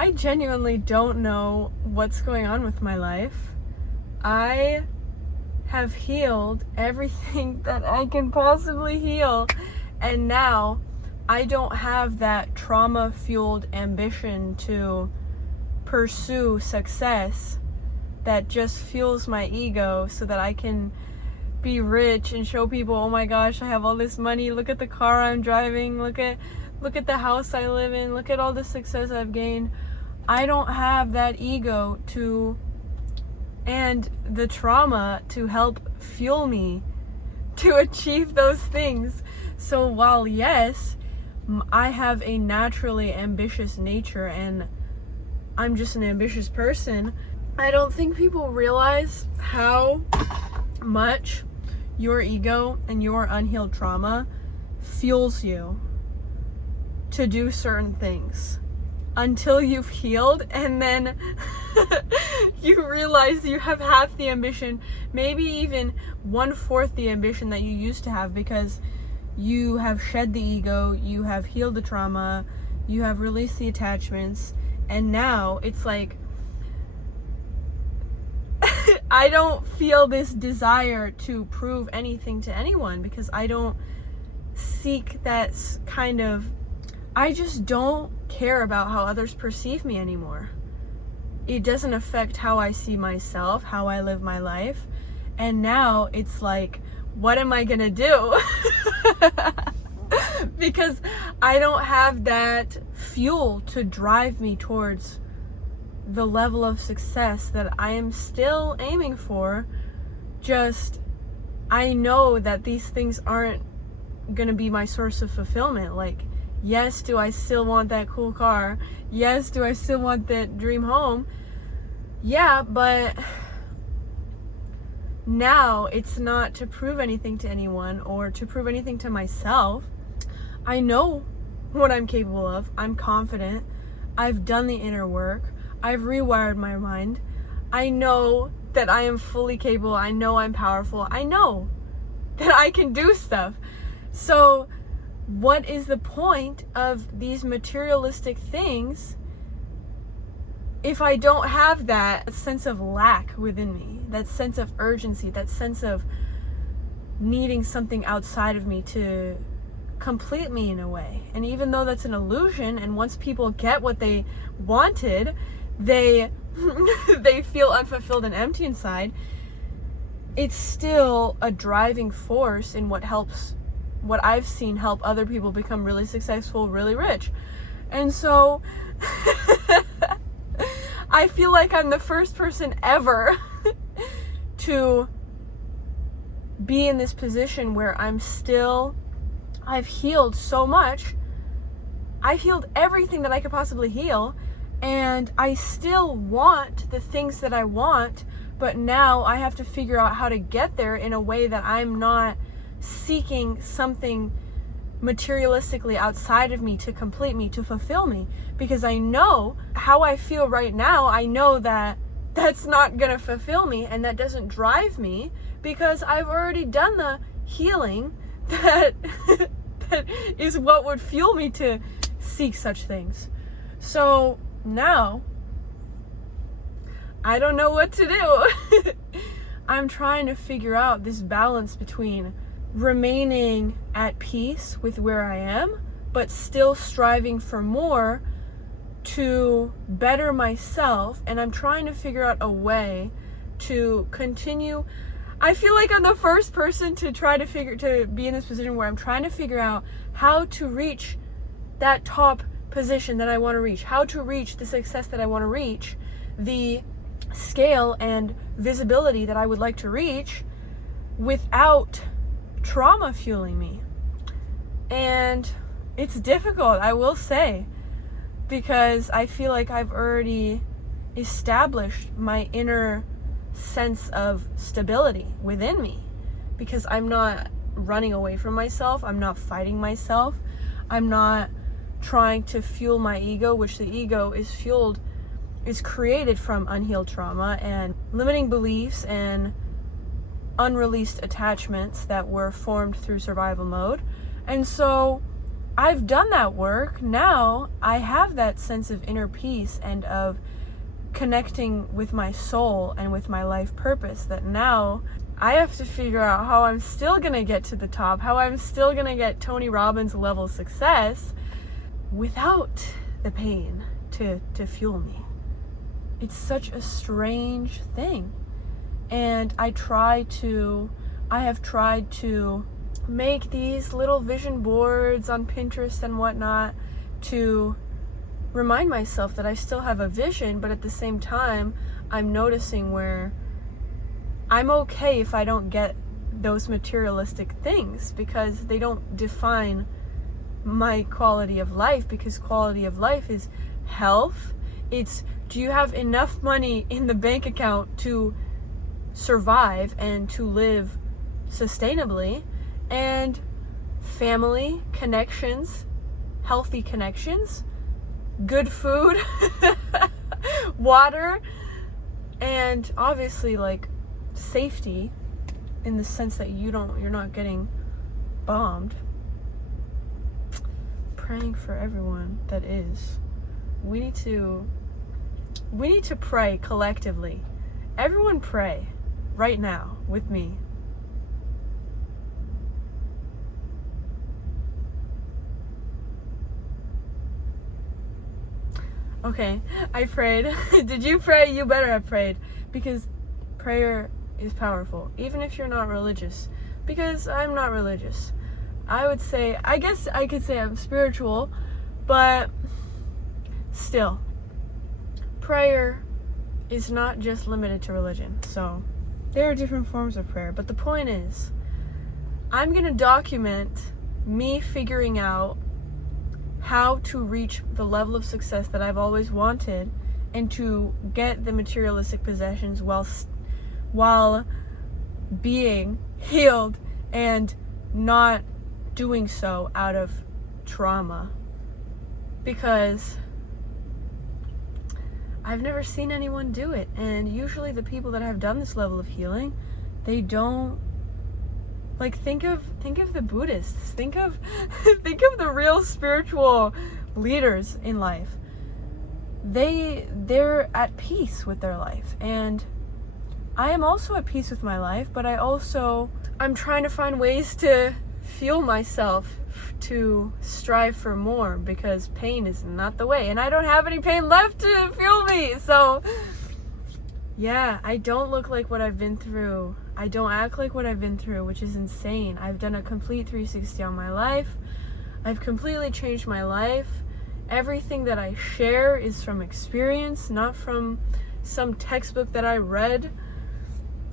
I genuinely don't know what's going on with my life. I have healed everything that I can possibly heal, and now I don't have that trauma-fueled ambition to pursue success that just fuels my ego so that I can be rich and show people, oh my gosh, I have all this money, look at the car I'm driving, look at the house I live in, look at all the success I've gained. I don't have that ego and the trauma to help fuel me to achieve those things. So while yes, I have a naturally ambitious nature and I'm just an ambitious person, I don't think people realize how much your ego and your unhealed trauma fuels you to do certain things until you've healed, and then you realize you have half the ambition, maybe even 1/4 the ambition that you used to have, because you have shed the ego, you have healed the trauma, you have released the attachments, and now it's like I don't feel this desire to prove anything to anyone, because I don't seek that kind of, I just don't care about how others perceive me anymore. It doesn't affect how I see myself, how I live my life. And now it's like, what am I gonna do? Because I don't have that fuel to drive me towards the level of success that I am still aiming for. Just, I know that these things aren't gonna be my source of fulfillment. Like, yes, do I still want that cool car? Yes, do I still want that dream home? Yeah, but now it's not to prove anything to anyone or to prove anything to myself. I know what I'm capable of. I'm confident. I've done the inner work. I've rewired my mind. I know that I am fully capable. I know I'm powerful. I know that I can do stuff. So what is the point of these materialistic things if I don't have that sense of lack within me, that sense of urgency, that sense of needing something outside of me to complete me in a way? And even though that's an illusion, and once people get what they wanted, they feel unfulfilled and empty inside, it's still a driving force in what I've seen help other people become really successful, really rich. And so I feel like I'm the first person ever to be in this position where I've healed so much. I've healed everything that I could possibly heal, and I still want the things that I want, but now I have to figure out how to get there in a way that I'm not seeking something materialistically outside of me to complete me, to fulfill me, because I know how I feel right now. I know that that's not gonna fulfill me, and that doesn't drive me, because I've already done the healing that that is what would fuel me to seek such things. So now I don't know what to do. I'm trying to figure out this balance between remaining at peace with where I am, but still striving for more to better myself. And I'm trying to figure out a way to continue. I feel like I'm the first person to be in this position where I'm trying to figure out how to reach that top position that I want to reach, how to reach the success that I want to reach, the scale and visibility that I would like to reach without trauma fueling me. And it's difficult, I will say, because I feel like I've already established my inner sense of stability within me, because I'm not running away from myself, I'm not fighting myself, I'm not trying to fuel my ego, which the ego is created from unhealed trauma and limiting beliefs and unreleased attachments that were formed through survival mode. And so I've done that work. Now I have that sense of inner peace and of connecting with my soul and with my life purpose, that now I have to figure out how I'm still gonna get to the top, how I'm still gonna get Tony Robbins level success without the pain to fuel me. It's such a strange thing. And I have tried to make these little vision boards on Pinterest and whatnot to remind myself that I still have a vision, but at the same time, I'm noticing where I'm okay if I don't get those materialistic things, because they don't define my quality of life, because quality of life is health. It's, do you have enough money in the bank account to survive and to live sustainably, and family, connections, healthy connections, good food, water, and obviously like safety in the sense that you're not getting bombed. Praying for everyone that is. We need to pray collectively. Everyone pray right now with me. Okay, I prayed. Did you pray? You better have prayed, because prayer is powerful, even if you're not religious, because I'm not religious. I guess I could say I'm spiritual, but still, prayer is not just limited to religion. So there are different forms of prayer, but the point is, I'm going to document me figuring out how to reach the level of success that I've always wanted, and to get the materialistic possessions while being healed and not doing so out of trauma. Because I've never seen anyone do it, and usually the people that have done this level of healing, they don't, like, think of the Buddhists, think of the real spiritual leaders in life. They're at peace with their life, and I am also at peace with my life, but I'm trying to find ways to fuel myself to strive for more, because pain is not the way, and I don't have any pain left to fuel me. So yeah, I don't look like what I've been through. I don't act like what I've been through, which is insane. I've done a complete 360 on my life. I've completely changed my life. Everything that I share is from experience, not from some textbook that I read.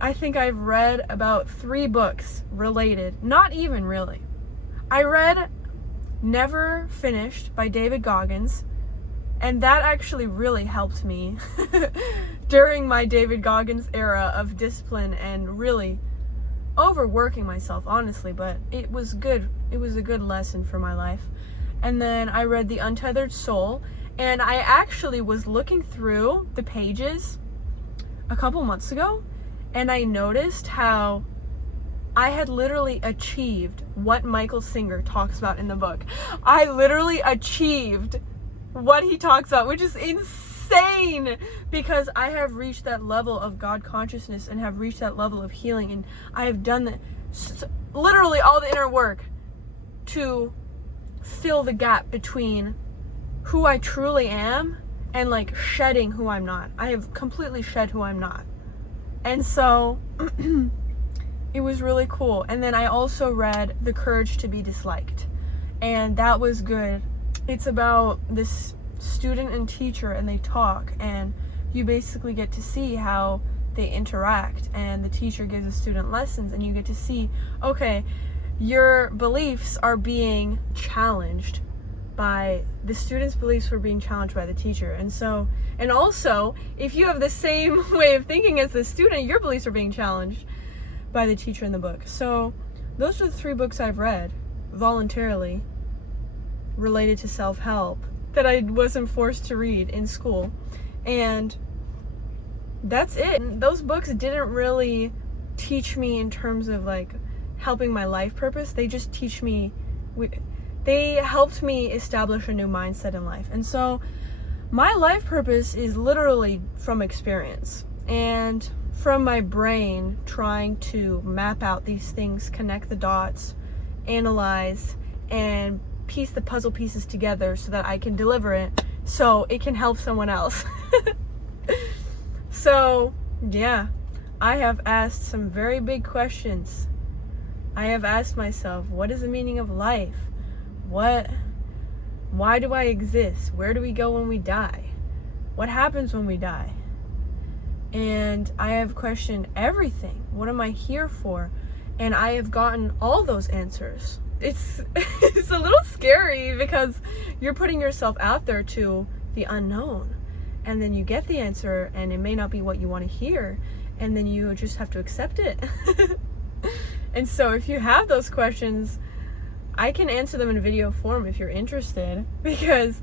I think I've read about 3 books related, not even really. I read Never Finished by David Goggins, and that actually really helped me during my David Goggins era of discipline and really overworking myself, honestly, but it was good. It was a good lesson for my life. And then I read The Untethered Soul, and I actually was looking through the pages a couple months ago, and I noticed how I had literally achieved what Michael Singer talks about in the book. I literally achieved what he talks about, which is insane, because I have reached that level of God consciousness and have reached that level of healing, and I have done literally all the inner work to fill the gap between who I truly am and like shedding who I'm not. I have completely shed who I'm not. And so it was really cool. And then I also read The Courage to Be Disliked, and that was good. It's about this student and teacher, and they talk, and you basically get to see how they interact, and the teacher gives the student lessons, and you get to see, okay, your beliefs are being challenged by the student's beliefs were being challenged by the teacher. And also, if you have the same way of thinking as the student, your beliefs are being challenged by the teacher in the book. So those are the 3 books I've read voluntarily related to self-help that I wasn't forced to read in school. And that's it. Those books didn't really teach me in terms of like helping my life purpose. They just teach me they helped me establish a new mindset in life. And so my life purpose is literally from experience and from my brain trying to map out these things, connect the dots, analyze, and piece the puzzle pieces together so that I can deliver it so it can help someone else. So, yeah, I have asked some very big questions. I have asked myself, what is the meaning of life? Why do I exist? Where do we go when we die? What happens when we die? And I have questioned everything. What am I here for? And I have gotten all those answers. It's a little scary because you're putting yourself out there to the unknown. And then you get the answer and it may not be what you want to hear. And then you just have to accept it. And so if you have those questions, I can answer them in video form if you're interested, because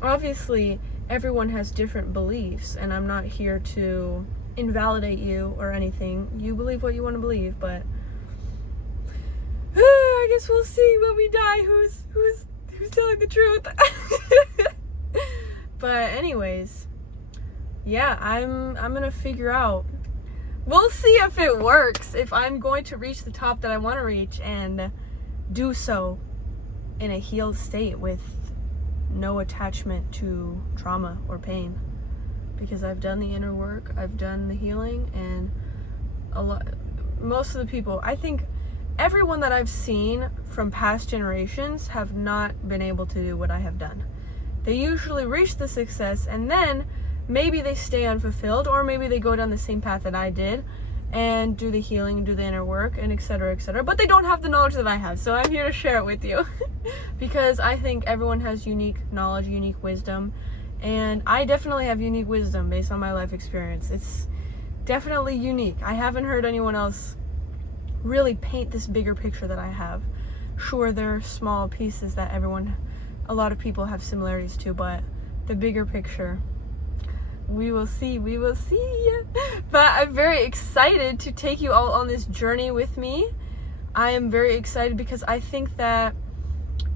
obviously everyone has different beliefs and I'm not here to invalidate you or anything. You believe what you want to believe, but I guess we'll see when we die who's telling the truth. But anyways, yeah, I'm gonna figure out. We'll see if it works, if I'm going to reach the top that I want to reach and do so in a healed state with no attachment to trauma or pain. Because I've done the inner work, I've done the healing, and most of the people, I think everyone that I've seen from past generations have not been able to do what I have done. They usually reach the success and then maybe they stay unfulfilled, or maybe they go down the same path that I did and do the healing, do the inner work, and etc., etc. But they don't have the knowledge that I have, so I'm here to share it with you. Because I think everyone has unique knowledge, unique wisdom, and I definitely have unique wisdom based on my life experience. It's definitely unique. I haven't heard anyone else really paint this bigger picture that I have. Sure, there are small pieces that a lot of people have similarities to, but the bigger picture, we will see. But I'm very excited to take you all on this journey with me. I am very excited because I think that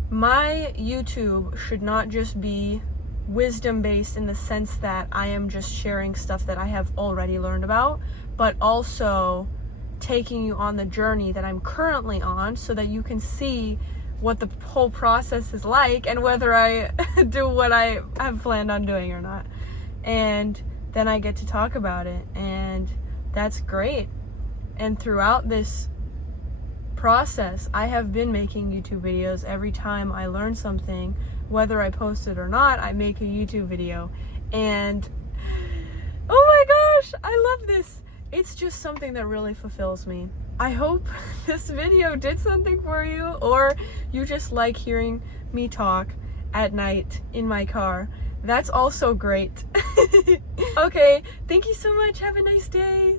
my YouTube should not just be wisdom based in the sense that I am just sharing stuff that I have already learned about, but also taking you on the journey that I'm currently on so that you can see what the whole process is like and whether I do what I have planned on doing or not. And then I get to talk about it, and that's great. And throughout this process, I have been making YouTube videos. Every time I learn something, whether I post it or not, I make a YouTube video. And oh my gosh, I love this. It's just something that really fulfills me. I hope this video did something for you, or you just like hearing me talk at night in my car. That's also great. Okay, thank you so much. Have a nice day.